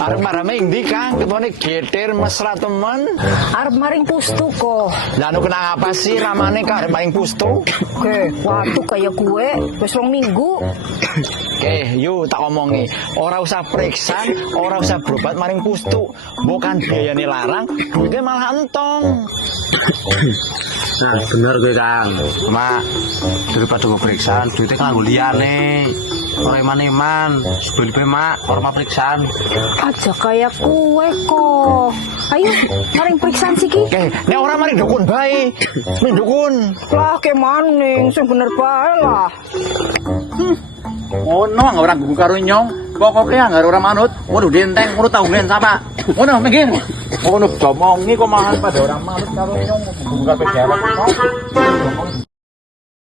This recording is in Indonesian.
Arep marame ndi Kang? Ketone getir mesra temen. Arep maring pustu kok. Lah anu kenapa sih ramane Kak arep maring pustu? Oke, waktu kayak gue wis 2 minggu. Yuk tak omongi, ora usah periksan, ora usah berobat maring pustu. Bukan biayane larang, duitnya malah entong. Nah, bener gue Kang. Mak, daripada gue periksaan, duitnya kan gue liyane. Orang eman-eman, sebelum mak, orang periksaan. Aja kayak kue kok. Ayo, maring periksaan sih ki. Nek ora maring dukun bae. Maring dukun. Lah ke maning, sing bener bae lah. Ngono nggak orang gugu karo nyong. Pokoknya nggak orang manut. Waduh denteng, ngono tahu ngen sapa. Ngono mungkin. Ngono domongi kok mahan pada orang manut karo nyong. Gugu kabeh jalan.